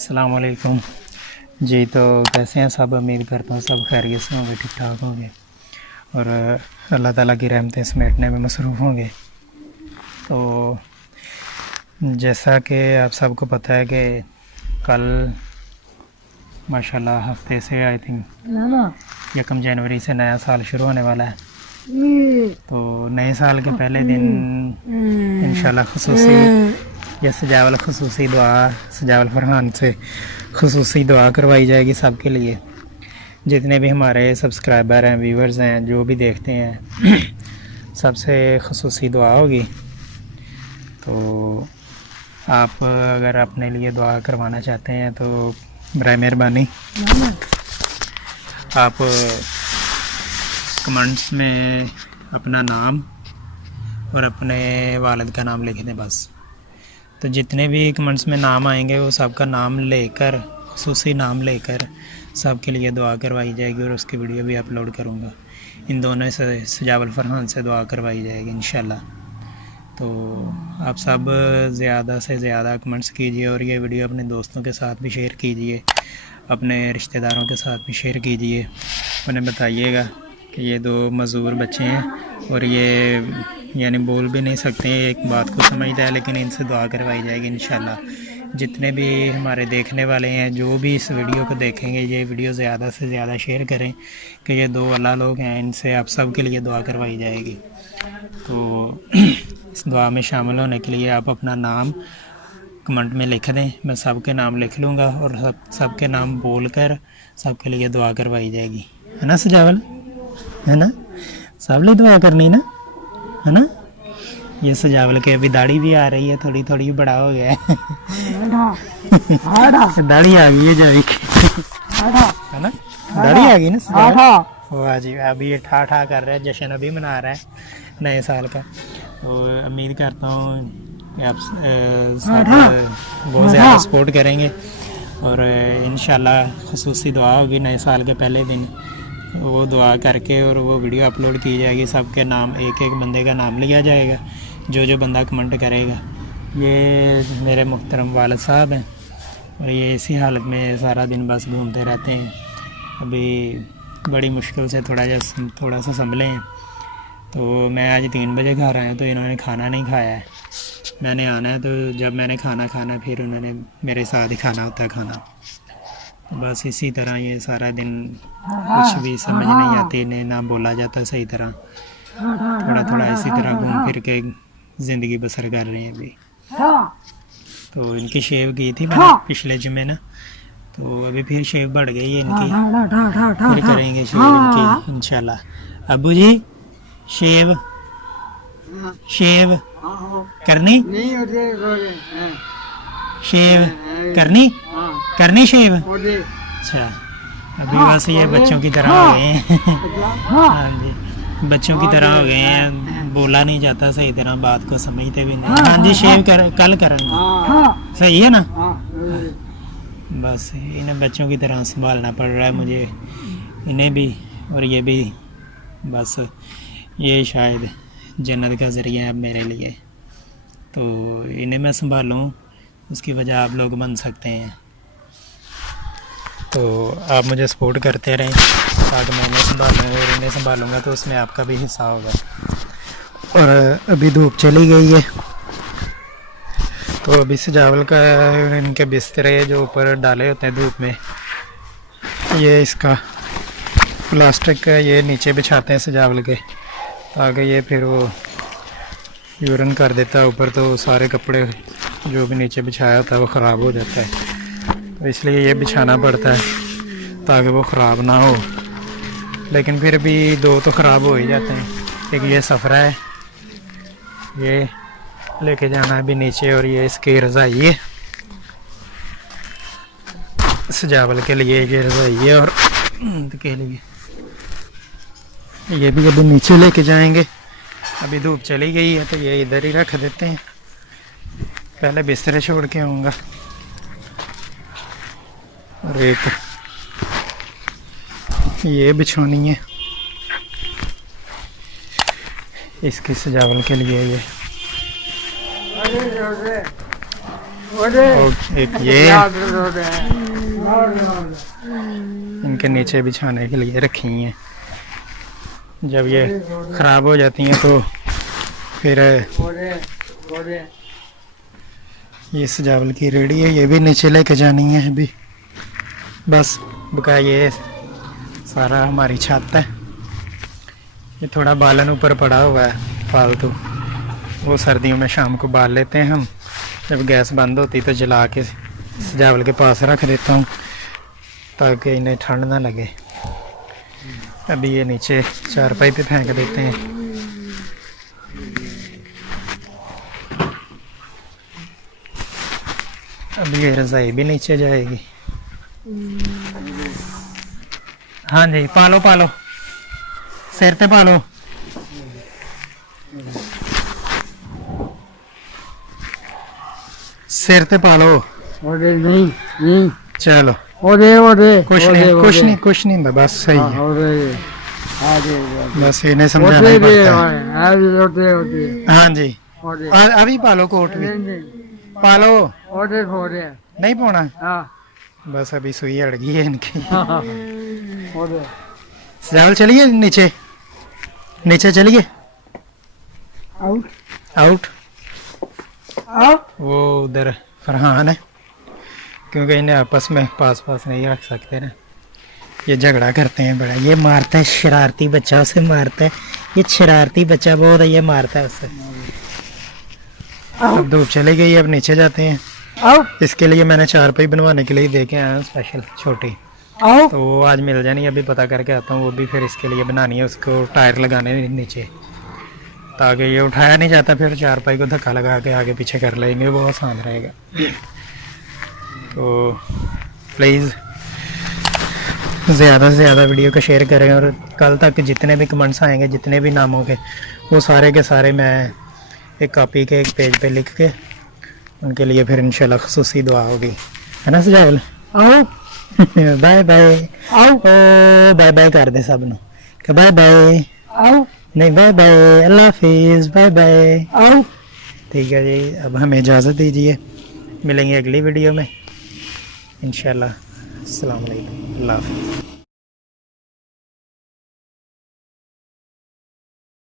अस्सलाम वालेकुम जी। तो कैसे हैं सब? उम्मीद करता हूँ सब खैरियत से होंगे, ठीक ठाक होंगे और अल्लाह ताला की रहमतें समेटने में मसरूफ़ होंगे। तो जैसा कि आप सबको पता है कि कल माशाल्लाह हफ्ते से आई थिंक 1 जनवरी से नया साल शुरू होने वाला है। तो नए साल के पहले दिन इंशाल्लाह खुसूसी या सजावल खुसूसी दुआ सजावल फरहान से खुसूसी दुआ करवाई जाएगी सबके लिए। जितने भी हमारे सब्सक्राइबर हैं, व्यूवर्स हैं, जो भी देखते हैं सबसे खुसूसी दुआ होगी। तो आप अगर अपने लिए दुआ करवाना चाहते हैं तो बराए मेहरबानी आप कमेंट्स में अपना नाम और अपने वालिद का नाम लिख दें बस। तो जितने भी कमेंट्स में नाम आएंगे वो सबका नाम लेकर, खुसूसी नाम लेकर सबके लिए दुआ करवाई जाएगी और उसकी वीडियो भी अपलोड करूँगा। इन दोनों से सजावल फरहान से दुआ करवाई जाएगी इंशाल्लाह। तो आप सब ज़्यादा से ज़्यादा कमेंट्स कीजिए और ये वीडियो अपने दोस्तों के साथ भी शेयर कीजिए, अपने रिश्तेदारों के साथ भी शेयर कीजिए। उन्हें बताइएगा कि ये दो मज़दूर बच्चे हैं और ये यानी बोल भी नहीं सकते हैं, एक बात को समझता है, लेकिन इनसे दुआ करवाई जाएगी इंशाल्लाह। जितने भी हमारे देखने वाले हैं, जो भी इस वीडियो को देखेंगे, ये वीडियो ज़्यादा से ज़्यादा शेयर करें कि ये दो अल्लाह लोग हैं, इनसे आप सब के लिए दुआ करवाई जाएगी। तो इस दुआ में शामिल होने के लिए आप अपना नाम कमेंट में लिख दें, मैं सबके नाम लिख लूँगा और सबके नाम बोल कर सबके लिए दुआ करवाई जाएगी, है ना सजावल? है ना? सब लिए दुआ करनी ना, है ना? ये सजावल के अभी दाढ़ी भी आ रही है, थोड़ी थोड़ी बड़ा हो गया है दाढ़ी आ गई है जभी है ना? दाढ़ी आ गई ना? वाह जी, अभी ये ठा ठा कर रहा है, जश्न अभी मना रहा है नए साल का। तो उम्मीद करता हूँ कि आप सब बहुत ज़्यादा सपोर्ट करेंगे और इंशाल्लाह खुसूसी दुआ होगी नए साल के पहले दिन। वो दुआ करके और वो वीडियो अपलोड की जाएगी, सबके नाम, एक एक बंदे का नाम लिया जाएगा जो जो बंदा कमेंट करेगा। ये मेरे मुहतरम वालिद साहब हैं और ये इसी हालत में सारा दिन बस घूमते रहते हैं। अभी बड़ी मुश्किल से थोड़ा सा संभले हैं। तो मैं आज 3 बजे घर आया तो इन्होंने खाना नहीं खाया है। मैंने आना है तो जब मैंने खाना खाना फिर उन्होंने मेरे साथ ही खाना होता है खाना। बस इसी तरह ये सारा दिन कुछ भी समझ नहीं आती, इन्हें ना बोला जाता सही तरह, थोड़ा थोड़ा इसी तरह घूम फिर के ज़िंदगी बसर कर रहे हैं अभी। तो इनकी शेव की थी मैंने पिछले जुमे ना, तो अभी फिर शेव बढ़ गई है इनकी, फिर करेंगे शेव इनकी इंशाल्लाह। अबू जी शेव करनी, शेव करनी शेव। अच्छा, अभी बस ये बच्चों की तरह हो गए हैं हाँ जी, बच्चों की तरह हो गए हैं, बोला नहीं जाता सही तरह, बात को समझते भी नहीं। हाँ जी, शेव कल करेंगे, सही है ना? बस इन्हें बच्चों की तरह संभालना पड़ रहा है मुझे, इन्हें भी और ये भी। बस ये शायद जन्नत का ज़रिया है मेरे लिए। तो इन्हें मैं संभालूँ, उसकी वजह आप लोग बन सकते हैं। तो आप मुझे सपोर्ट करते रहें ताकि मैं इन्हें संभालूँ और इन्हें संभालूँगा तो उसमें आपका भी हिस्सा होगा। और अभी धूप चली गई है तो अभी सजावल का इनके बिस्तरे जो ऊपर डाले होते हैं धूप में, ये इसका प्लास्टिक का ये नीचे बिछाते हैं सजावल के, ताकि ये फिर वो यूरन कर देता है ऊपर, तो सारे कपड़े जो भी नीचे बिछाया होता है वो ख़राब हो जाता है। तो इसलिए ये बिछाना पड़ता है ताकि वो ख़राब ना हो। लेकिन फिर भी 2 तो ख़राब हो ही जाते हैं। एक ये सफ़रा है, ये लेके जाना है अभी नीचे, और ये इसकी रज़ाई है सजावल के लिए, ये रज़ाई है और के लिए ये भी अभी नीचे लेके जाएंगे। अभी धूप चली गई है तो ये इधर ही रख देते हैं, पहले बिस्तरे छोड़ के आऊँगा। और एक ये बिछानी है इसकी सजावल के लिए, ये और एक ये इनके नीचे बिछाने के लिए रखी हैं। जब ये ख़राब हो जाती हैं तो फिर ये सजावल की रेडी है, ये भी नीचे लेके जानी है अभी। बस बका ये सारा हमारी छत है। ये थोड़ा बालन ऊपर पड़ा हुआ है फालतू, वो सर्दियों में शाम को बाल लेते हैं हम। जब गैस बंद होती तो जला के सजावल के पास रख देता हूँ ताकि इन्हें ठंड ना लगे। अभी ये नीचे चारपाई पे फेंक देते हैं। अभी ये रजाई भी नीचे जाएगी। हाँ जी, पालो पालो, सिर पे पालो। सिर पे पालो। नहीं चलो ओरे कुछ नहीं बस सही है। बस इन्हें समझाना ही पड़ता है। हाँ जी, अभी पालो कोट भी पालो। नहीं पाना, बस अभी सुई अड़ गई है इनकी। सजावल चलिए नीचे, नीचे चलिए। आउट वो उधर फरहान है, क्योंकि इन्हें आपस में पास नहीं रख सकते ना, ये झगड़ा करते हैं बड़ा। ये मारता है, शरारती बच्चा उसे मारता है। ये शरारती बच्चा बहुत है, ये मारता है उसे। अब धूप चली गई, अब नीचे जाते हैं। इसके लिए मैंने चारपाई बनवाने के लिए दे के आया हूँ स्पेशल छोटी, तो वो आज मिल जानी, अभी पता करके आता हूँ। वो भी फिर इसके लिए बनानी है, उसको टायर लगाने नीचे, ताकि ये उठाया नहीं जाता। फिर चारपाई को धक्का लगा के आगे पीछे कर लेंगे, वो आसान रहेगा। तो प्लीज़ ज़्यादा से ज़्यादा वीडियो को शेयर करें, और कल तक जितने भी कमेंट्स आएंगे, जितने भी नामों के, वो सारे के सारे मैं एक कॉपी के एक पेज पे लिख के उनके लिए फिर इंशाल्लाह खुसूसी दुआ होगी, है ना सजावल? आओ बाय बाय, आओ बाय बाय कर दे सब नु, बाय बाय। आओ नहीं, बाय बाय, अल्लाह हाफिज, बाय बाय। आओ ठीक है जी, अब हमें इजाज़त दीजिए, मिलेंगे अगली वीडियो में इंशाल्लाह। अस्सलाम वालेकुम, अल्लाह हाफिज।